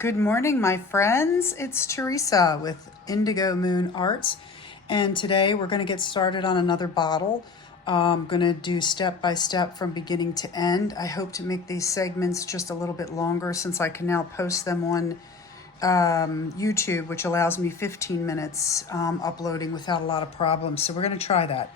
Good morning, my friends. It's Teresa with Indigo Moon Arts, and today we're going to get started on another bottle. I'm going to do step by step from beginning to end. I hope to make these segments just a little bit longer since I can now post them on YouTube, which allows me 15 minutes uploading without a lot of problems. So we're going to try that.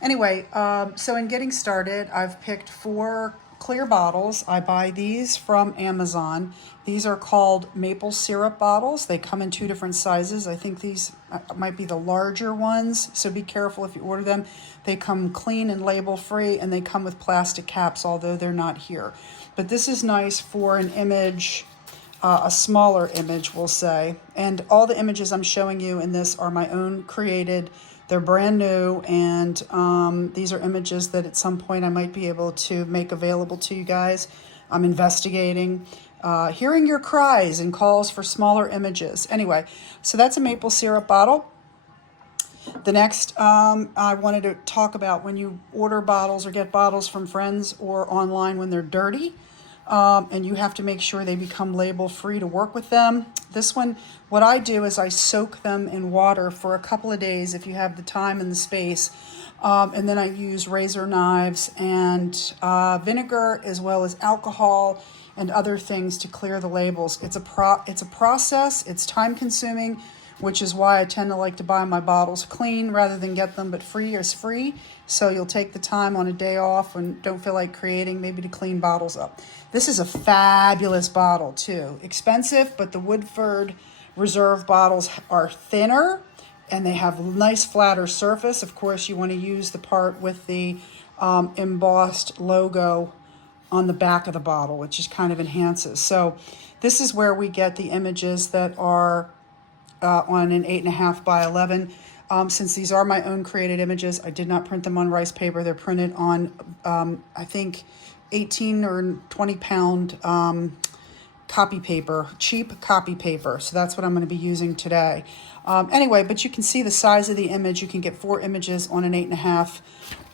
Anyway, so in getting started, I've picked 4 clear bottles. I buy these from Amazon. These are called maple syrup bottles. They come in 2 different sizes. I think these might be the larger ones, so be careful if you order them. They come clean and label free, and they come with plastic caps, although they're not here. But this is nice for an image, a smaller image, we'll say. And all the images I'm showing you in this are my own created. They're brand new, and these are images that at some point I might be able to make available to you guys. I'm investigating, hearing your cries and calls for smaller images. Anyway, so that's a maple syrup bottle. The next, I wanted to talk about when you order bottles or get bottles from friends or online when they're dirty. And you have to make sure they become label free to work with them. This one, what I do is I soak them in water for a couple of days if you have the time and the space. And then I use razor knives and vinegar as well as alcohol and other things to clear the labels. It's a process. It's time consuming, which is why I tend to like to buy my bottles clean rather than get them, but free is free. So you'll take the time on a day off and don't feel like creating, maybe to clean bottles up. This is a fabulous bottle too. Expensive, but the Woodford Reserve bottles are thinner and they have nice flatter surface. Of course, you want to use the part with the embossed logo on the back of the bottle, which just kind of enhances. So this is where we get the images that are on an 8.5 by 11. Since these are my own created images, I did not print them on rice paper. They're printed on, I think, 18 or 20 pound copy paper, cheap copy paper. So that's what I'm going to be using today. Anyway, but you can see the size of the image. You can get 4 images on an 8.5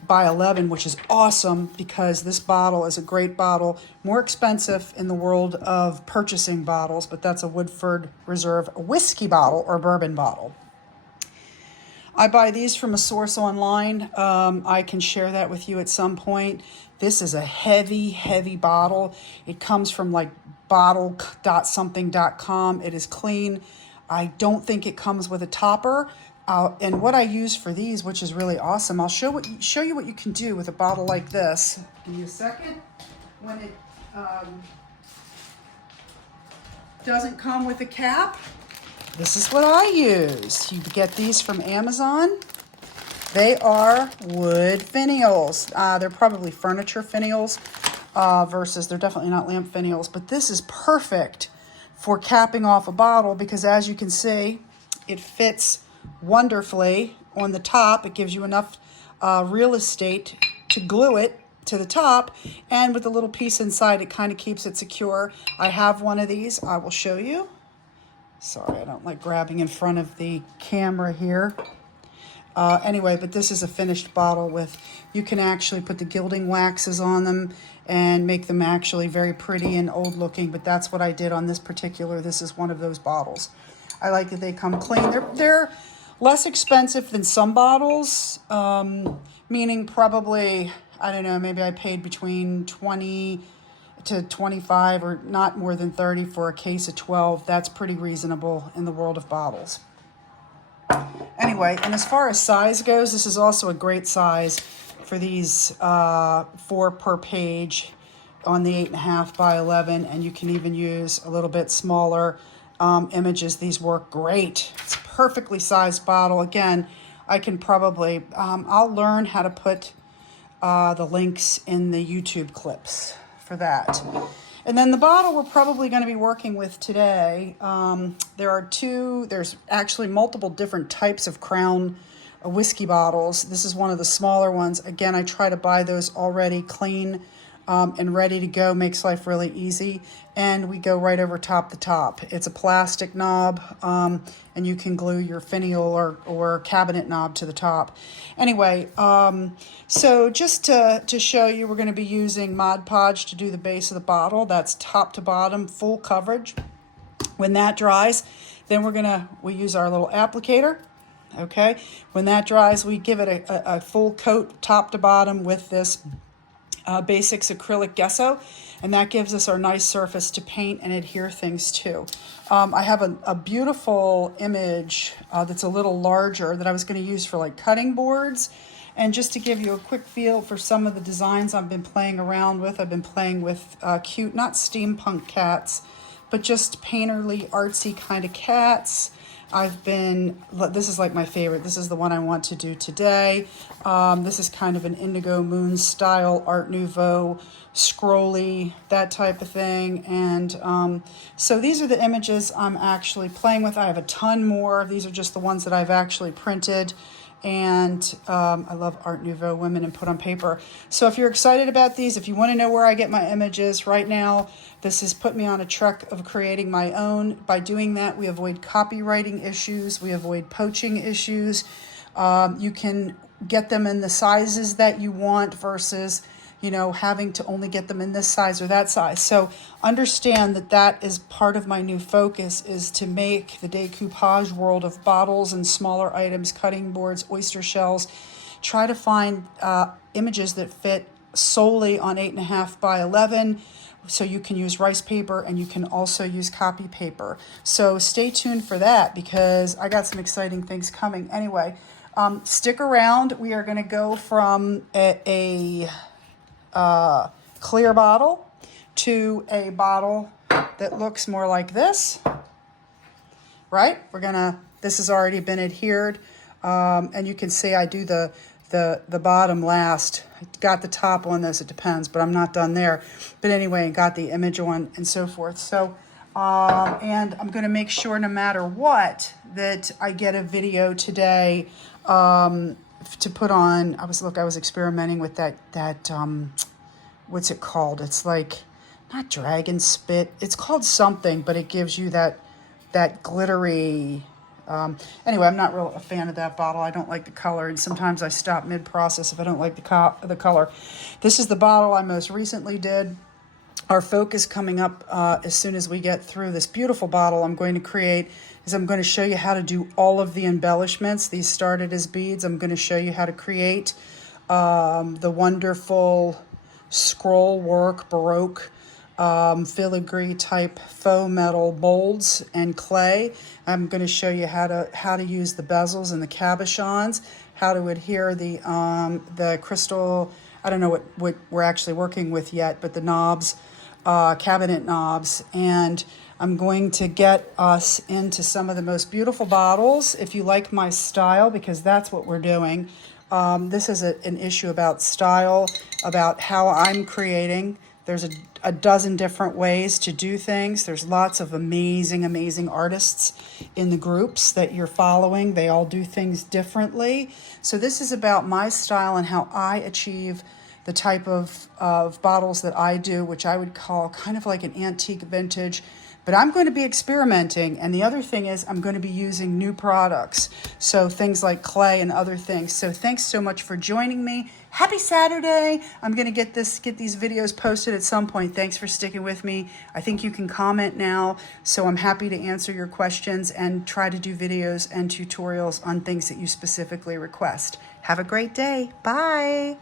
by 11, which is awesome because this bottle is a great bottle. More expensive in the world of purchasing bottles, but that's a Woodford Reserve whiskey bottle or bourbon bottle. I buy these from a source online. I can share that with you at some point. This is a heavy, heavy bottle. It comes from like bottle.something.com. It is clean. I don't think it comes with a topper. And what I use for these, which is really awesome, I'll show you what you can do with a bottle like this. Give me a second. When it doesn't come with a cap, this is what I use. You get these from Amazon. They are wood finials. They're probably furniture finials versus they're definitely not lamp finials. But this is perfect for capping off a bottle because, as you can see, it fits wonderfully on the top. It gives you enough real estate to glue it to the top, and with a little piece inside, it kind of keeps it secure. I have one of these. I will show you. Sorry, I don't like grabbing in front of the camera here. Anyway, but this is a finished bottle with, you can actually put the gilding waxes on them and make them actually very pretty and old looking, but that's what I did on this particular. This is one of those bottles. I like that they come clean. They're less expensive than some bottles, meaning probably, I don't know, maybe I paid between 20 to 25 or not more than 30 for a case of 12. That's pretty reasonable in the world of bottles. Anyway, and as far as size goes, this is also a great size for these 4 per page on the 8.5 by 11, and you can even use a little bit smaller images. These work great. It's a perfectly sized bottle. Again, I can probably, I'll learn how to put the links in the YouTube clips for that. And then the bottle we're probably going to be working with today, there's actually multiple different types of Crown whiskey bottles. This is one of the smaller ones. Again, I try to buy those already clean and ready to go. Makes life really easy. And we go right over top the top. It's a plastic knob, and you can glue your finial or cabinet knob to the top. Anyway, so just to show you, we're going to be using Mod Podge to do the base of the bottle. That's top to bottom, full coverage. When that dries, then we use our little applicator. Okay, when that dries, we give it a full coat top to bottom with this Basics acrylic gesso, and that gives us our nice surface to paint and adhere things to. I have a beautiful image that's a little larger that I was going to use for like cutting boards. And just to give you a quick feel for some of the designs I've been playing around with, I've been playing with cute, not steampunk cats, but just painterly, artsy kind of cats. This is like my favorite. This is the one I want to do today. This is kind of an Indigo Moon style, Art Nouveau, scrolly, that type of thing. And so these are the images I'm actually playing with. I have a ton more. These are just the ones that I've actually printed. And I love Art Nouveau women and put on paper. So if you're excited about these, if you want to know where I get my images right now, this has put me on a trek of creating my own. By doing that, we avoid copywriting issues. We avoid poaching issues. You can get them in the sizes that you want versus, having to only get them in this size or that size. So understand that is part of my new focus, is to make the decoupage world of bottles and smaller items, cutting boards, oyster shells, try to find images that fit solely on 8.5 by 11. So you can use rice paper and you can also use copy paper. So stay tuned for that because I got some exciting things coming. Anyway, stick around. We are going to go from a clear bottle to a bottle that looks more like this, right? This has already been adhered. And you can see I do the bottom last. I got the top on this, it depends, but I'm not done there. But anyway, got the image on and so forth. So, and I'm going to make sure no matter what that I get a video today to put on. I was experimenting with that what's it called? It's like, not dragon spit. It's called something, but it gives you that glittery. Anyway, I'm not real a fan of that bottle. I don't like the color, and sometimes I stop mid-process if I don't like the color. This is the bottle I most recently did. Our focus coming up as soon as we get through this beautiful bottle I'm going to create is I'm going to show you how to do all of the embellishments. These started as beads. I'm going to show you how to create the wonderful scroll work, Baroque, filigree type faux metal molds and clay. I'm going to show you how to use the bezels and the cabochons, how to adhere the crystal. I don't know what we're actually working with yet, but the knobs, cabinet knobs, and I'm going to get us into some of the most beautiful bottles. If you like my style, because that's what we're doing. This is an issue about style, about how I'm creating. There's a dozen different ways to do things. There's lots of amazing, amazing artists in the groups that you're following. They all do things differently. So this is about my style and how I achieve the type of bottles that I do, which I would call kind of like an antique vintage. But I'm going to be experimenting. And the other thing is I'm going to be using new products. So things like clay and other things. So thanks so much for joining me. Happy Saturday. I'm going to get these videos posted at some point. Thanks for sticking with me. I think you can comment now. So I'm happy to answer your questions and try to do videos and tutorials on things that you specifically request. Have a great day. Bye.